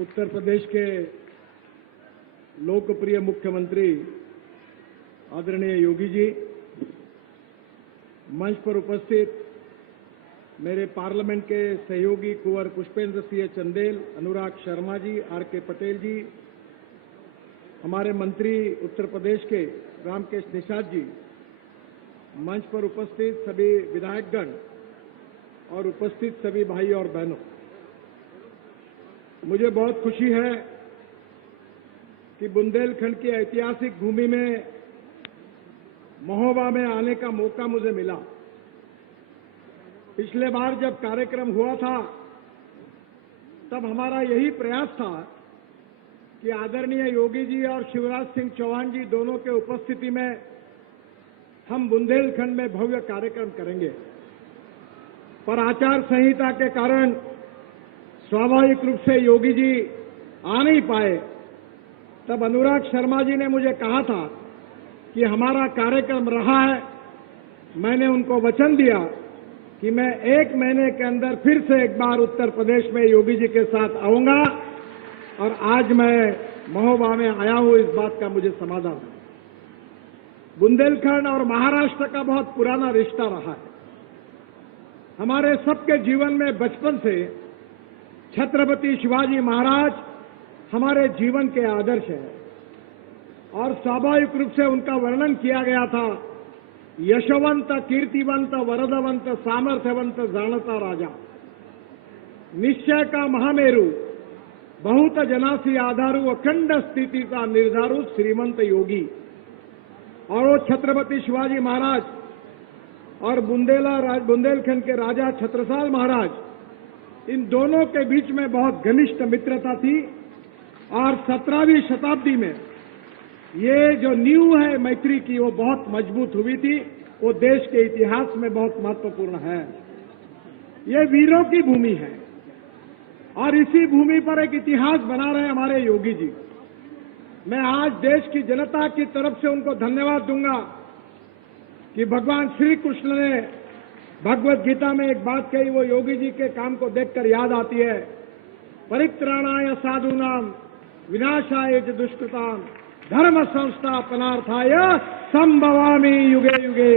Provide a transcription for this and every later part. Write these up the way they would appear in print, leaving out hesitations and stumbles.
उत्तर प्रदेश के लोकप्रिय मुख्यमंत्री आदरणीय योगी जी, मंच पर उपस्थित मेरे पार्लियामेंट के सहयोगी कुंवर पुष्पेंद्र सिंह चंदेल, अनुराग शर्मा जी, आर.के. पटेल जी, हमारे मंत्री उत्तर प्रदेश के रामकेश निषाद जी, मंच पर उपस्थित सभी विधायकगण और उपस्थित सभी भाई और बहनों, मुझे बहुत खुशी है कि बुंदेलखंड की ऐतिहासिक भूमि में महोबा में आने का मौका मुझे मिला। पिछले बार जब कार्यक्रम हुआ था तब हमारा यही प्रयास था कि आदरणीय योगी जी और शिवराज सिंह चौहान जी दोनों के उपस्थिति में हम बुंदेलखंड में भव्य कार्यक्रम करेंगे, पर आचार संहिता के कारण स्वाभाविक रूप से योगी जी आ नहीं पाए। तब अनुराग शर्मा जी ने मुझे कहा था कि हमारा कार्यक्रम रहा है। मैंने उनको वचन दिया कि मैं 1 महीने के अंदर फिर से एक बार उत्तर प्रदेश में योगी जी के साथ आऊंगा, और आज मैं महोबा में आया हूं, इस बात का मुझे समाधान है। बुंदेलखंड और महाराष्ट्र का बहुत पुराना रिश्ता रहा है। हमारे सबके जीवन में बचपन से छत्रपति शिवाजी महाराज हमारे जीवन के आदर्श हैं, और स्वाभाविक रूप से उनका वर्णन किया गया था, यशवंत, कीर्तिवंत, वरदवंत, सामर्थ्यवंत, जानता राजा, निश्चय का महामेरु, बहुत जनासी आधारू, अखंड स्थिति का निर्धारू, श्रीमंत योगी। और वो छत्रपति शिवाजी महाराज और बुंदेलखंड के राजा छत्रसाल महाराज, इन दोनों के बीच में बहुत घनिष्ठ मित्रता थी, और 17वीं शताब्दी में ये जो नींव है मैत्री की, वो बहुत मजबूत हुई थी। वो देश के इतिहास में बहुत महत्वपूर्ण है। ये वीरों की भूमि है, और इसी भूमि पर एक इतिहास बना रहे हमारे योगी जी। मैं आज देश की जनता की तरफ से उनको धन्यवाद दूंगा कि भगवान श्री कृष्ण ने भगवत गीता में एक बात कही, वो योगी जी के काम को देखकर याद आती है, परित्राणाय साधूनाम विनाशाय च दुष्कृताम धर्म संस्थापनार्थाय संभवामि युगे युगे।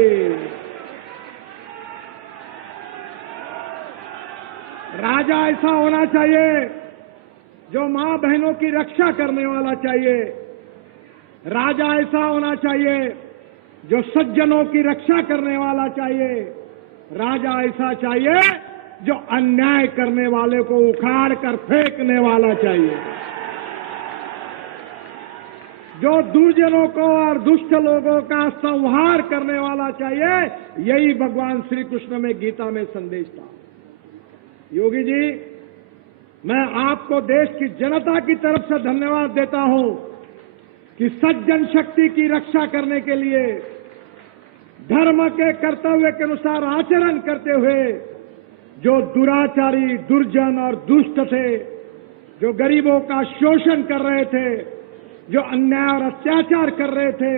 राजा ऐसा होना चाहिए जो मां बहनों की रक्षा करने वाला चाहिए। राजा ऐसा होना चाहिए जो सज्जनों की रक्षा करने वाला चाहिए। राजा ऐसा चाहिए जो अन्याय करने वाले को उखाड़ कर फेंकने वाला चाहिए, जो दुर्जनों को और दुष्ट लोगों का संहार करने वाला चाहिए। यही भगवान श्री कृष्ण में गीता में संदेश था। योगी जी, मैं आपको देश की जनता की तरफ से धन्यवाद देता हूं कि सज्जन शक्ति की रक्षा करने के लिए धर्म के कर्तव्य के अनुसार आचरण करते हुए जो दुराचारी, दुर्जन और दुष्ट थे, जो गरीबों का शोषण कर रहे थे, जो अन्याय और अत्याचार कर रहे थे,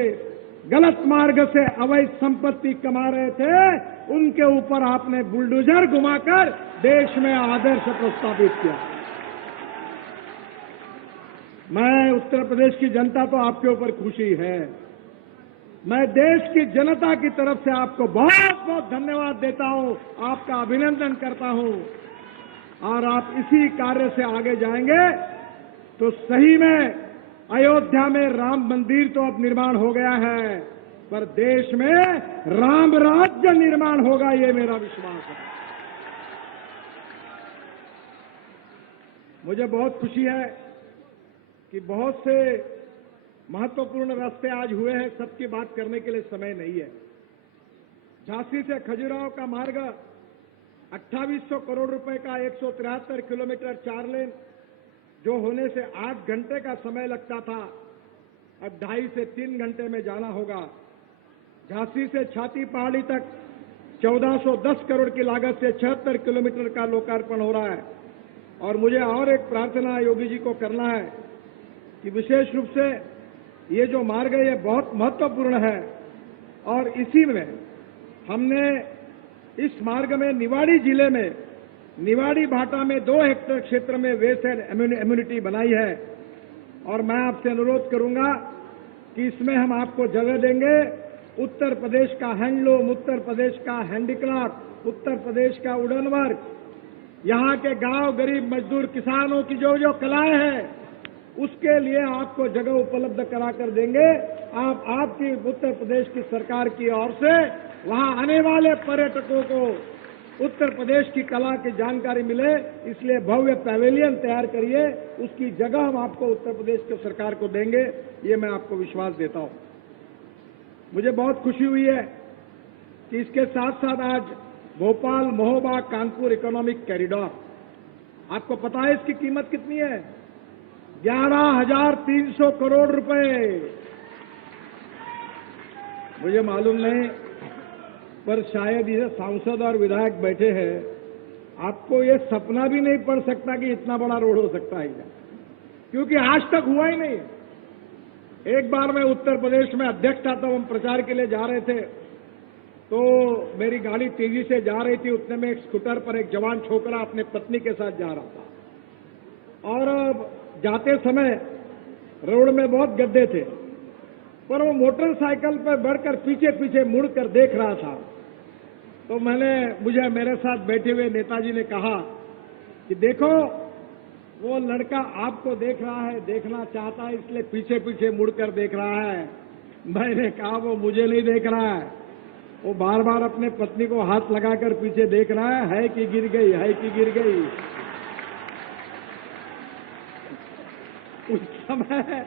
गलत मार्ग से अवैध संपत्ति कमा रहे थे, उनके ऊपर आपने बुलडोजर घुमाकर देश में आदर्श प्रस्तावित किया। मैं उत्तर प्रदेश की जनता तो आपके ऊपर खुशी है। मैं देश की जनता की तरफ से आपको बहुत बहुत धन्यवाद देता हूं, आपका अभिनंदन करता हूं, और आप इसी कार्य से आगे जाएंगे तो सही में अयोध्या में राम मंदिर तो अब निर्माण हो गया है, पर देश में राम राज्य निर्माण होगा, ये मेरा विश्वास है। मुझे बहुत खुशी है कि बहुत से महत्वपूर्ण रास्ते आज हुए हैं, सबकी बात करने के लिए समय नहीं है। झांसी से खजुराहो का मार्ग 2800 करोड़ रुपए का 173 किलोमीटर 4 लेन, जो होने से 8 घंटे का समय लगता था, अब 2.5 से 3 घंटे में जाना होगा। झांसी से छाती पहाड़ी तक 1410 करोड़ की लागत से 76 किलोमीटर का लोकार्पण हो रहा है। और मुझे और एक प्रार्थना योगी जी को करना है कि विशेष रूप से ये जो मार्ग है ये बहुत महत्वपूर्ण है, और इसी में हमने इस मार्ग में निवाड़ी जिले में निवाड़ी भाटा में 2 हेक्टेयर क्षेत्र में वेस्ट एंड इम्यूनिटी बनाई है। और मैं आपसे अनुरोध करूंगा कि इसमें हम आपको जगह देंगे। उत्तर प्रदेश का हैंडलूम, उत्तर प्रदेश का हैंडीक्राफ्ट, उत्तर प्रदेश का वुडन वर्क, यहाँ के गांव गरीब मजदूर किसानों की जो जो कलाएं हैं, उसके लिए आपको जगह उपलब्ध करा कर देंगे। आपकी उत्तर प्रदेश की सरकार की ओर से वहां आने वाले पर्यटकों को उत्तर प्रदेश की कला की जानकारी मिले, इसलिए भव्य पैवेलियन तैयार करिए। उसकी जगह हम आपको उत्तर प्रदेश की सरकार को देंगे, ये मैं आपको विश्वास देता हूं। मुझे बहुत खुशी हुई है कि इसके साथ साथ आज भोपाल महोबा कानपुर इकोनॉमिक कॉरिडोर, आपको पता है इसकी कीमत कितनी है? 11,300 करोड़ रुपए। मुझे मालूम नहीं, पर शायद ये सांसद और विधायक बैठे हैं, आपको ये सपना भी नहीं पड़ सकता कि इतना बड़ा रोड हो सकता है, क्योंकि आज तक हुआ ही नहीं। एक बार मैं उत्तर प्रदेश में अध्यक्ष था, तब हम प्रचार के लिए जा रहे थे, तो मेरी गाड़ी तेजी से जा रही थी। उतने में एक स्कूटर पर एक जवान छोकरा अपने पत्नी के साथ जा रहा था, और जाते समय रोड में बहुत गड्ढे थे, पर वो मोटरसाइकिल पर बढ़कर पीछे पीछे मुड़कर देख रहा था। तो मुझे मेरे साथ बैठे हुए नेताजी ने कहा कि देखो, वो लड़का आपको देख रहा है, देखना चाहता है, इसलिए पीछे पीछे मुड़कर देख रहा है। मैंने कहा वो मुझे नहीं देख रहा है, वो बार बार अपने पत्नी को हाथ लगाकर पीछे देख रहा है कि गिर गई, है कि गिर गई। उस समय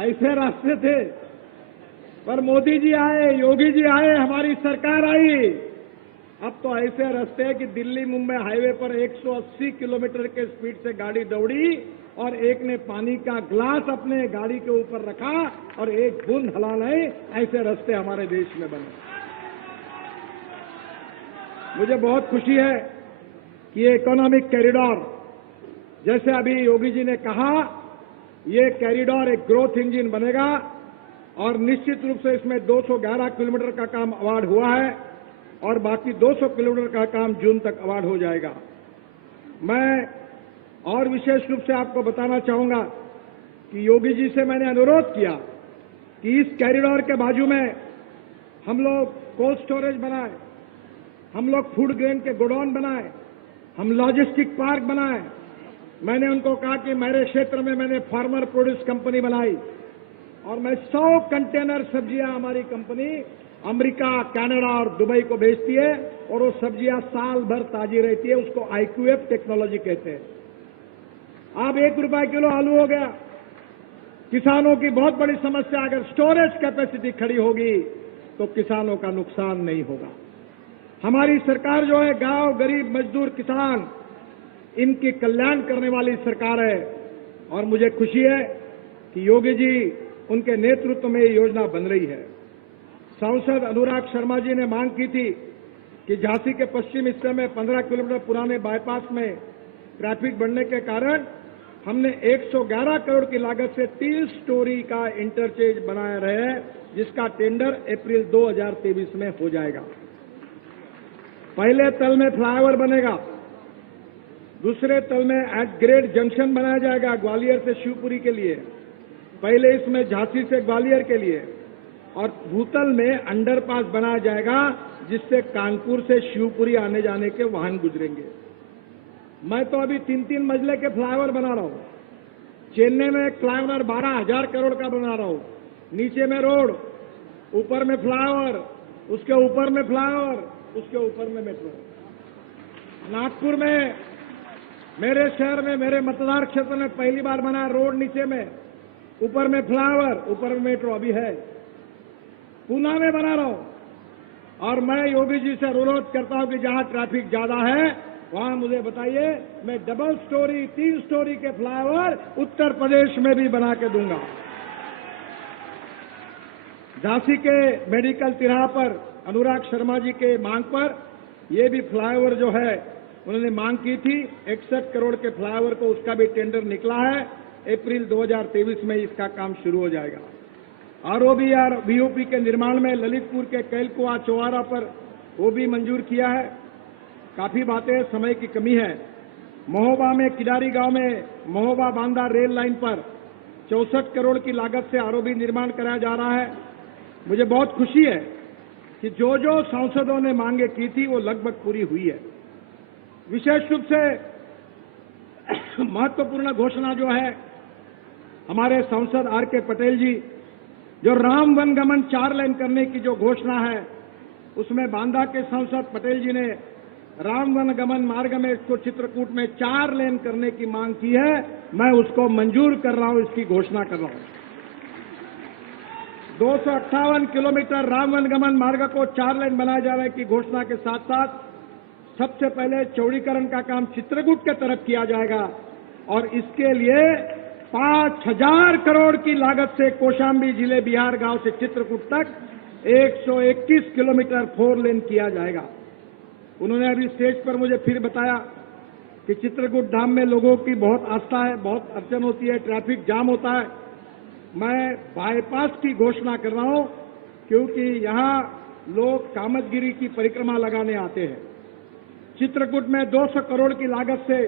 ऐसे रास्ते थे, पर मोदी जी आए, योगी जी आए, हमारी सरकार आई। अब तो ऐसे रास्ते हैं कि दिल्ली मुंबई हाईवे पर 180 किलोमीटर के स्पीड से गाड़ी दौड़ी और एक ने पानी का ग्लास अपने गाड़ी के ऊपर रखा और एक बूंद हला नहीं। ऐसे रास्ते हमारे देश में बने। मुझे बहुत खुशी है कि ये इकोनॉमिक कॉरिडोर, जैसे अभी योगी जी ने कहा, ये कॉरिडोर एक ग्रोथ इंजन बनेगा और निश्चित रूप से इसमें 211 किलोमीटर का काम अवार्ड हुआ है और बाकी 200 किलोमीटर का काम जून तक अवार्ड हो जाएगा। मैं और विशेष रूप से आपको बताना चाहूंगा कि योगी जी से मैंने अनुरोध किया कि इस कॉरिडोर के बाजू में हम लोग कोल्ड स्टोरेज बनाए, हम लोग फूड ग्रेन के गोडाउन बनाए, हम लॉजिस्टिक पार्क बनाए। मैंने उनको कहा कि मेरे क्षेत्र में मैंने फार्मर प्रोड्यूस कंपनी बनाई और मैं 100 कंटेनर सब्जियां हमारी कंपनी अमेरिका, कनाडा और दुबई को भेजती है और वो सब्जियां साल भर ताजी रहती है। उसको IQF टेक्नोलॉजी कहते हैं। अब ₹1 किलो आलू हो गया। किसानों की बहुत बड़ी समस्या, अगर स्टोरेज कैपेसिटी खड़ी होगी तो किसानों का नुकसान नहीं होगा। हमारी सरकार जो है, गांव गरीब मजदूर किसान, इनकी कल्याण करने वाली सरकार है और मुझे खुशी है कि योगी जी उनके नेतृत्व में ये योजना बन रही है। सांसद अनुराग शर्मा जी ने मांग की थी कि झांसी के पश्चिम हिस्से में 15 किलोमीटर पुराने बाईपास में ट्रैफिक बढ़ने के कारण हमने 111 करोड़ की लागत से 3 स्टोरी का इंटरचेंज बनाया रहे, जिसका टेंडर अप्रैल 2023 में हो जाएगा। पहले तल में फ्लाईओवर बनेगा, दूसरे तल में एट ग्रेड जंक्शन बनाया जाएगा ग्वालियर से शिवपुरी के लिए, पहले इसमें झांसी से ग्वालियर के लिए, और भूतल में अंडरपास बनाया जाएगा जिससे कानपुर से शिवपुरी आने जाने के वाहन गुजरेंगे। मैं तो अभी 3-3 मंजिले के फ्लाईओवर बना रहा हूं। चेन्नई में एक फ्लाईओवर 12,000 करोड़ का बना रहा हूं। नीचे में रोड, ऊपर में फ्लाईओवर, उसके ऊपर में फ्लाईओवर, उसके ऊपर में मेट्रो। नागपुर में, मेरे शहर में, मेरे मतदार क्षेत्र में पहली बार बना रोड, नीचे में, ऊपर में फ्लाईओवर, ऊपर में मेट्रो अभी है। पूना में बना रहा हूं और मैं योगी जी से अनुरोध करता हूं कि जहां ट्रैफिक ज्यादा है वहां मुझे बताइए, मैं डबल स्टोरी 3 स्टोरी के फ्लाईओवर उत्तर प्रदेश में भी बना के दूंगा। झांसी के मेडिकल तिराहा पर अनुराग शर्मा जी के मांग पर ये भी फ्लाईओवर जो है उन्होंने मांग की थी 61 करोड़ के फ्लाईओवर को, उसका भी टेंडर निकला है। अप्रैल 2023 में इसका काम शुरू हो जाएगा। ROBR BOP के निर्माण में ललितपुर के कैलकुआ चौवारा पर वो भी मंजूर किया है। काफी बातें, समय की कमी है। महोबा में किडारी गांव में महोबा बांदा रेल लाइन पर 64 करोड़ की लागत से आरओबी निर्माण कराया जा रहा है। मुझे बहुत खुशी है कि जो जो सांसदों ने मांगे की थी वो लगभग पूरी हुई है। विशेष रूप से महत्वपूर्ण घोषणा जो है, हमारे सांसद आर.के. पटेल जी जो राम वनगमन 4 लेन करने की जो घोषणा है, उसमें बांदा के सांसद पटेल जी ने राम वनगमन मार्ग में इसको चित्रकूट में 4 लेन करने की मांग की है। मैं उसको मंजूर कर रहा हूं, इसकी घोषणा कर रहा हूं। 258 किलोमीटर राम वनगमन मार्ग को 4 लेन बनाए जाने की घोषणा के साथ साथ सबसे पहले चौड़ीकरण का काम चित्रकूट के तरफ किया जाएगा और इसके लिए 5000 करोड़ की लागत से कौशाम्बी जिले बिहार गांव से चित्रकूट तक 121 किलोमीटर 4 लेन किया जाएगा। उन्होंने अभी स्टेज पर मुझे फिर बताया कि चित्रकूट धाम में लोगों की बहुत आस्था है, बहुत अड़चन होती है, ट्रैफिक जाम होता है। मैं बाईपास की घोषणा कर रहा हूं क्योंकि यहां लोग कामतगिरी की परिक्रमा लगाने आते हैं। चित्रकूट में 200 करोड़ की लागत से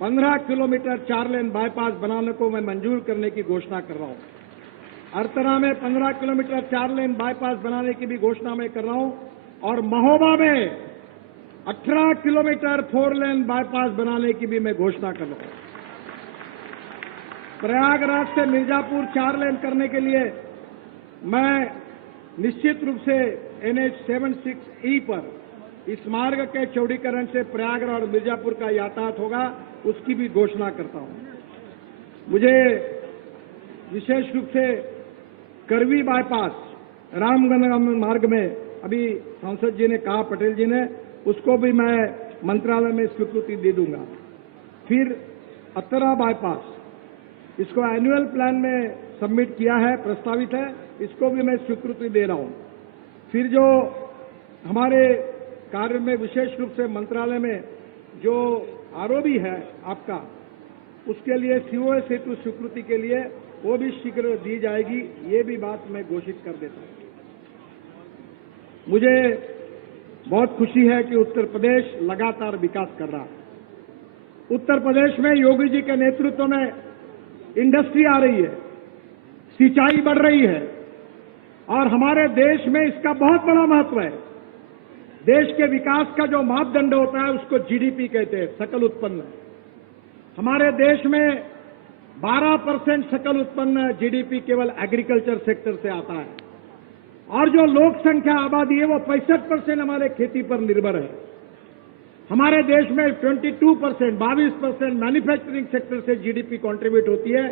15 किलोमीटर 4 लेन बाईपास बनाने को मैं मंजूर करने की घोषणा कर रहा हूं। अरतरा में 15 किलोमीटर 4 लेन बाईपास बनाने की भी घोषणा मैं कर रहा हूं और महोबा में 18 किलोमीटर 4 लेन बाईपास बनाने की भी मैं घोषणा कर रहा हूं। प्रयागराज से मिर्जापुर 4 लेन करने के लिए मैं निश्चित रूप से NH-76E पर इस मार्ग के चौड़ीकरण से प्रयागराज और मिर्जापुर का यातायात होगा, उसकी भी घोषणा करता हूं। मुझे विशेष रूप से करवी बाईपास रामगंज मार्ग में अभी सांसद जी ने कहा, पटेल जी ने, उसको भी मैं मंत्रालय में स्वीकृति दे दूंगा। फिर अतरा बाईपास, इसको एनुअल प्लान में सबमिट किया है, प्रस्तावित है, इसको भी मैं स्वीकृति दे रहा हूं। फिर जो हमारे कार्य में विशेष रूप से मंत्रालय में जो आरओबी है आपका, उसके लिए सीओए सेतु स्वीकृति के लिए वो भी शीघ्र दी जाएगी, ये भी बात मैं घोषित कर देता हूं। मुझे बहुत खुशी है कि उत्तर प्रदेश लगातार विकास कर रहा है। उत्तर प्रदेश में योगी जी के नेतृत्व में इंडस्ट्री आ रही है, सिंचाई बढ़ रही है और हमारे देश में इसका बहुत बड़ा महत्व है। देश के विकास का जो मापदंड होता है उसको जीडीपी कहते हैं, सकल उत्पन्न। हमारे देश में 12% सकल उत्पन्न जीडीपी केवल एग्रीकल्चर सेक्टर से आता है और जो लोक संख्या आबादी है वो 65% हमारे खेती पर निर्भर है। हमारे देश में 22% मैन्युफैक्चरिंग सेक्टर से जीडीपी कंट्रीब्यूट होती है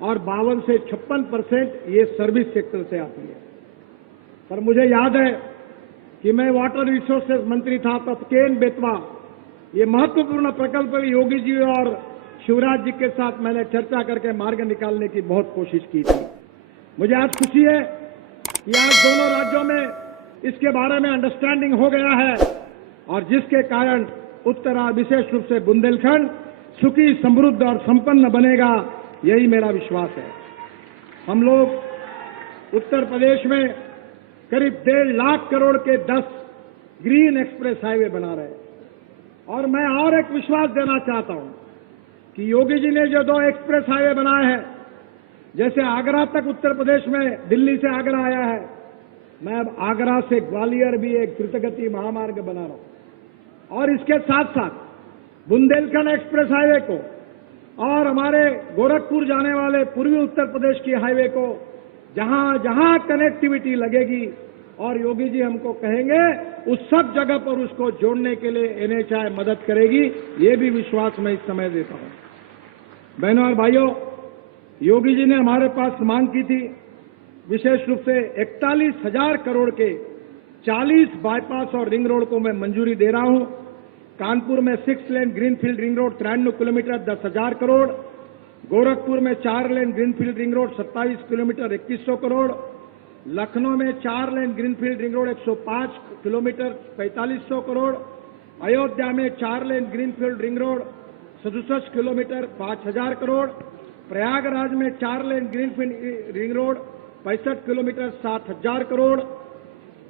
और 52 से 56% ये सर्विस सेक्टर से आती है। पर मुझे याद है कि मैं वाटर रिसोर्सेज मंत्री था तब केन बेतवा ये महत्वपूर्ण प्रकल्प योगी जी और शिवराज जी के साथ मैंने चर्चा करके मार्ग निकालने की बहुत कोशिश की थी। मुझे आज खुशी है कि आज दोनों राज्यों में इसके बारे में अंडरस्टैंडिंग हो गया है और जिसके कारण उत्तरा विशेष रूप से बुंदेलखंड सुखी, समृद्ध और संपन्न बनेगा, यही मेरा विश्वास है। हम लोग उत्तर प्रदेश में करीब 1.5 लाख करोड़ के 10 ग्रीन एक्सप्रेस हाईवे बना रहे हैं और मैं और एक विश्वास देना चाहता हूं कि योगी जी ने जो 2 एक्सप्रेस हाईवे बनाए हैं, जैसे आगरा तक उत्तर प्रदेश में दिल्ली से आगरा आया है, मैं अब आगरा से ग्वालियर भी एक द्रुतगति महामार्ग बना रहा हूं और इसके साथ साथ बुंदेलखंड एक्सप्रेस हाईवे को और हमारे गोरखपुर जाने वाले पूर्वी उत्तर प्रदेश की हाईवे को जहां जहां कनेक्टिविटी लगेगी और योगी जी हमको कहेंगे उस सब जगह पर उसको जोड़ने के लिए एनएचआई मदद करेगी, ये भी विश्वास मैं इस समय देता हूं। बहनों और भाइयों, योगी जी ने हमारे पास मांग की थी विशेष रूप से 41,000 करोड़ के 40 बाईपास और रिंग रोड को मैं मंजूरी दे रहा हूं। कानपुर में 6 lane greenfield ring road 93 kilometre 10,000 crore, Gorakhpur में 4 lane greenfield ring road 27 kilometre 2100 crore, Lucknow में 4 lane greenfield ring road 105 kilometre 4500 crore, Ayodhya में 4 lane greenfield ring road 67 kilometre 5000 crore, Prayagraj में 4 lane greenfield ring road 65 kilometre 7000 crore,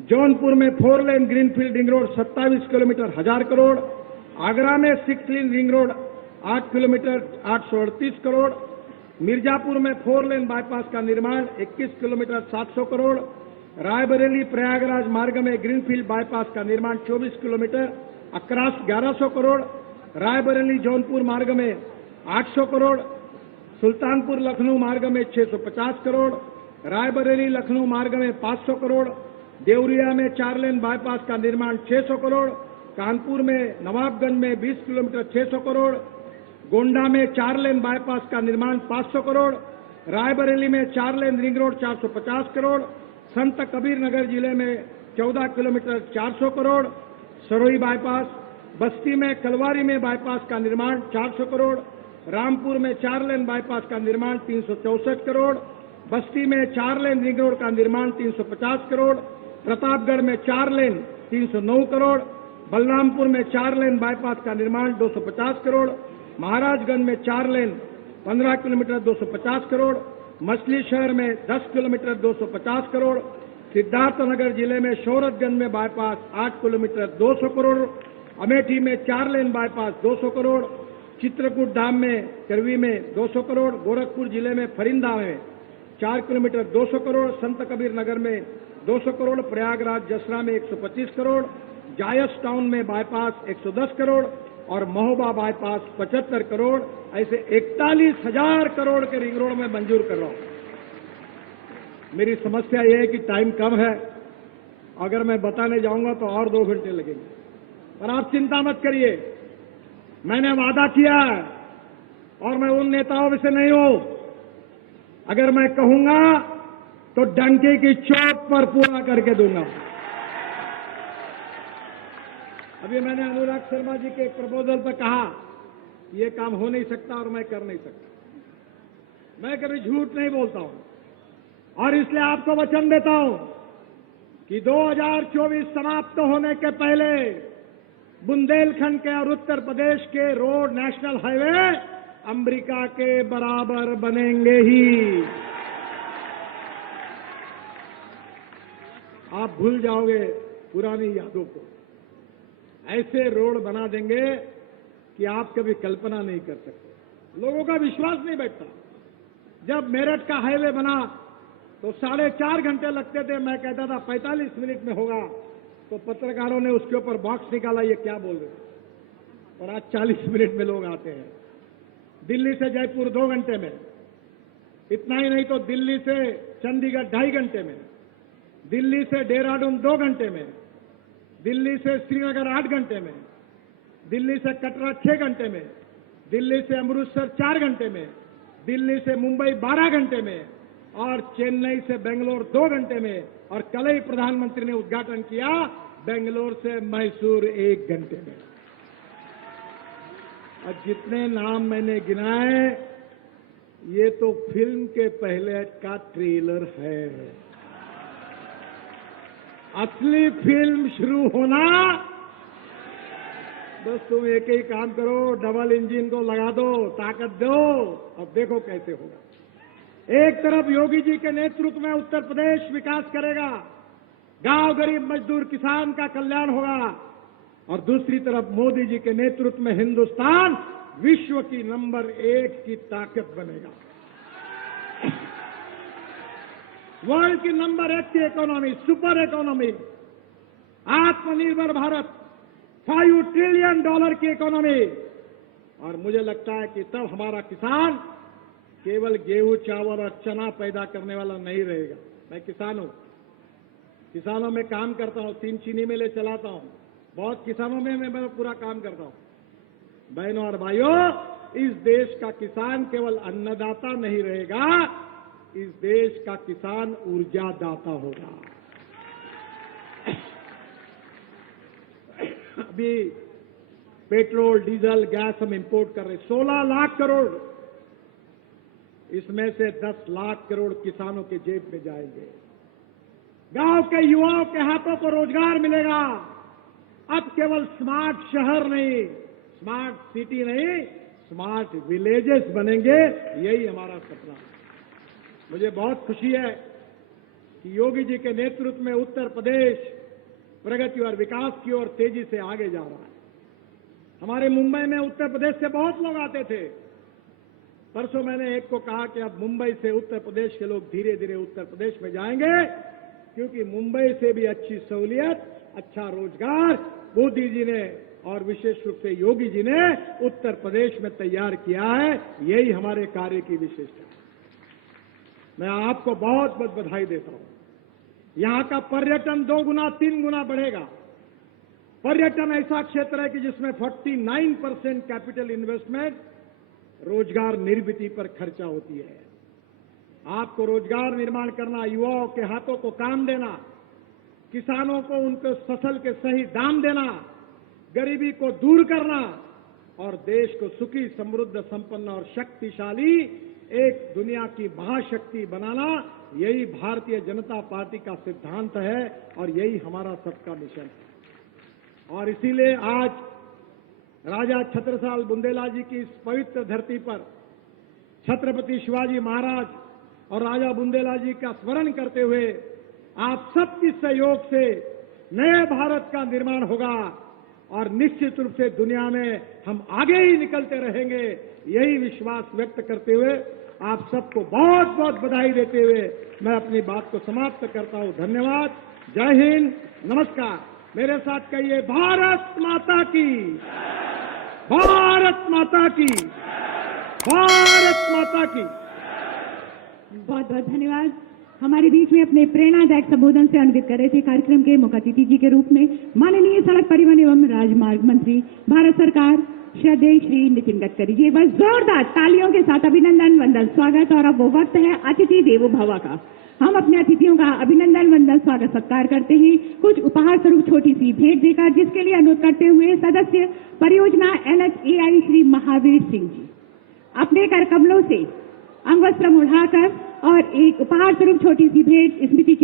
Jaunpur में 4 lane greenfield ring road 27 kilometre 1000 crore, Agra में 6 लेन ring road 8 kilometre 838 crore, Mirzapur में 4 लेन bypass का निर्माण 21 kilometre 700 crore, Raebareli Prayagraj मार्ग में ग्रीनफील्ड बाईपास का निर्माण 24 किलोमीटर अक्रॉस 1100 करोड़, रायबरेली जौनपुर मार्ग में 800 करोड़, सुल्तानपुर लखनऊ मार्ग में 650 करोड़, रायबरेली लखनऊ मार्ग में 500 करोड़, देवरिया में 4 लेन बाईपास का निर्माण 600 करोड़, कानपुर में नवाबगंज में 20 किलोमीटर 600 करोड़, गोंडा में 4 लेन बाईपास का निर्माण 500 करोड़, रायबरेली में 4 लेन रिंग रोड 450 करोड़, संत कबीर नगर जिले में 14 किलोमीटर 400 करोड़, सरोही बाईपास, बस्ती में कलवारी में बाईपास का निर्माण 400 करोड़, रामपुर में 4 लेन बाईपास का निर्माण 364 करोड़, बस्ती में 4 लेन रिंग रोड का निर्माण 350 करोड़, प्रतापगढ़ में 4 लेन 309 करोड़, बलरामपुर में 4 लेन बाईपास का निर्माण 250 करोड़, महाराजगंज में 4 लेन 15 किलोमीटर 250 करोड़, मछली शहर में 10 किलोमीटर 250 करोड़, सिद्धार्थनगर जिले में शौरतगंज में बाईपास 8 किलोमीटर 200 करोड़, अमेठी में 4 लेन बाईपास 200 करोड़, चित्रकूट धाम में करवी में 200 करोड़, गोरखपुर जिले में फरिंदा में 4 किलोमीटर 200 करोड़, संत कबीर नगर में 200 करोड़, प्रयागराज जसरा में 125 करोड़, जायस टाउन में बाईपास 110 करोड़ और महोबा बाईपास 75 करोड़, ऐसे 41,000 करोड़ के रिंग रोड में मंजूर कर रहा हूं। मेरी समस्या यह है कि टाइम कम है, अगर मैं बताने जाऊंगा तो और 2 घंटे लगेंगे, पर आप चिंता मत करिए, मैंने वादा किया है और मैं उन नेताओं में से नहीं हूं, अगर मैं कहूंगा तो डंके की चोट पर पूरा करके दूंगा। अभी मैंने अनुराग शर्मा जी के एक प्रपोजल पर कहा ये काम हो नहीं सकता और मैं कर नहीं सकता। मैं कभी झूठ नहीं बोलता हूं और इसलिए आपको वचन देता हूं कि 2024 समाप्त होने के पहले बुंदेलखंड के और उत्तर प्रदेश के रोड नेशनल हाईवे अमेरिका के बराबर बनेंगे ही। आप भूल जाओगे पुरानी यादों को, ऐसे रोड बना देंगे कि आप कभी कल्पना नहीं कर सकते। लोगों का विश्वास नहीं बैठता। जब मेरठ का हाईवे बना तो 4.5 घंटे लगते थे, मैं कहता था 45 मिनट में होगा, तो पत्रकारों ने उसके ऊपर बॉक्स निकाला, ये क्या बोल रहे, और आज 40 मिनट में लोग आते हैं। दिल्ली से जयपुर 2 घंटे में, इतना ही नहीं तो दिल्ली से चंडीगढ़ 2.5 घंटे में, दिल्ली से देहरादून 2 घंटे में, दिल्ली से श्रीनगर 8 घंटे में, दिल्ली से कटरा 6 घंटे में, दिल्ली से अमृतसर 4 घंटे में, दिल्ली से मुंबई 12 घंटे में और चेन्नई से बेंगलोर 2 घंटे में, और कल ही प्रधानमंत्री ने उद्घाटन किया बेंगलोर से मैसूर 1 घंटे में। और जितने नाम मैंने गिनाए ये तो फिल्म के पहले का ट्रेलर है, असली फिल्म शुरू होना। बस तुम एक ही काम करो, डबल इंजन को लगा दो, ताकत दो, अब देखो कैसे होगा। एक तरफ योगी जी के नेतृत्व में उत्तर प्रदेश विकास करेगा, गांव गरीब मजदूर किसान का कल्याण होगा, और दूसरी तरफ मोदी जी के नेतृत्व में हिंदुस्तान विश्व की नंबर 1 की ताकत बनेगा। वर्ल्ड की नंबर 1 की इकोनॉमी, सुपर इकोनॉमी, आत्मनिर्भर भारत, $5 ट्रिलियन की इकोनॉमी। और मुझे लगता है कि तब हमारा किसान केवल गेहूं चावल और चना पैदा करने वाला नहीं रहेगा। मैं किसान हूं, किसानों में काम करता हूं, 3 चीनी मिलें चलाता हूं, बहुत किसानों में मैं पूरा काम करता हूं। बहनों और भाइयों, इस देश का किसान केवल अन्नदाता नहीं रहेगा, इस देश का किसान ऊर्जादाता होगा। अभी पेट्रोल डीजल गैस हम इंपोर्ट कर रहे हैं, 16 लाख करोड़, इसमें से 10 लाख करोड़ किसानों के जेब में जाएंगे। गांव के युवाओं के हाथों को रोजगार मिलेगा। अब केवल स्मार्ट शहर नहीं, स्मार्ट सिटी नहीं, स्मार्ट विलेजेस बनेंगे, यही हमारा सपना है। मुझे बहुत खुशी है कि योगी जी के नेतृत्व में उत्तर प्रदेश प्रगति और विकास की ओर तेजी से आगे जा रहा है। हमारे मुंबई में उत्तर प्रदेश से बहुत लोग आते थे। परसों मैंने एक को कहा कि अब मुंबई से उत्तर प्रदेश के लोग धीरे धीरे उत्तर प्रदेश में जाएंगे, क्योंकि मुंबई से भी अच्छी सहूलियत, अच्छा रोजगार मोदी जी ने और विशेष रूप से योगी जी ने उत्तर प्रदेश में तैयार किया है। यही हमारे कार्य की विशेषता है। मैं आपको बहुत बहुत बधाई देता हूं। यहां का पर्यटन 2 गुना 3 गुना बढ़ेगा। पर्यटन ऐसा क्षेत्र है कि जिसमें 49% कैपिटल इन्वेस्टमेंट रोजगार निर्मिति पर खर्चा होती है। आपको रोजगार निर्माण करना, युवाओं के हाथों को काम देना, किसानों को उनको फसल के सही दाम देना, गरीबी को दूर करना और देश को सुखी, समृद्ध, संपन्न और शक्तिशाली एक दुनिया की महाशक्ति बनाना, यही भारतीय जनता पार्टी का सिद्धांत है और यही हमारा सबका मिशन है। और इसीलिए आज राजा छत्रसाल बुंदेला जी की इस पवित्र धरती पर छत्रपति शिवाजी महाराज और राजा बुंदेला जी का स्मरण करते हुए आप सबके सहयोग से नए भारत का निर्माण होगा और निश्चित रूप से दुनिया में हम आगे ही निकलते रहेंगे। यही विश्वास व्यक्त करते हुए आप सबको बहुत बहुत बधाई देते हुए मैं अपनी बात को समाप्त करता हूं। धन्यवाद। जय हिंद, नमस्कार। मेरे साथ कहिए, भारत माता की, भारत माता की, भारत माता की। बहुत बहुत धन्यवाद। हमारे बीच में अपने प्रेरणादायक संबोधन से अन्वित कर रहे थे कार्यक्रम के मुख्य अतिथि जी के रूप में माननीय सड़क परिवहन एवं राजमार्ग मंत्री भारत सरकार श्रद्धेय श्री नितिन गडकरी जी। बस जोरदार तालियों के साथ अभिनंदन, वंदन, स्वागत। और अब वो वक्त है अतिथि देवो भव का। हम अपने अतिथियों का अभिनंदन, वंदन, स्वागत, सत्कार करते हैं कुछ उपहार स्वरूप छोटी सी भेंट देकर, जिसके लिए अनुरोध करते हुए सदस्य परियोजना NHAI श्री महावीर सिंह जी अपने कर कमलों से अंगवस्त्र उठाकर और एक उपहार स्वरूप छोटी सी भेंट स्मृति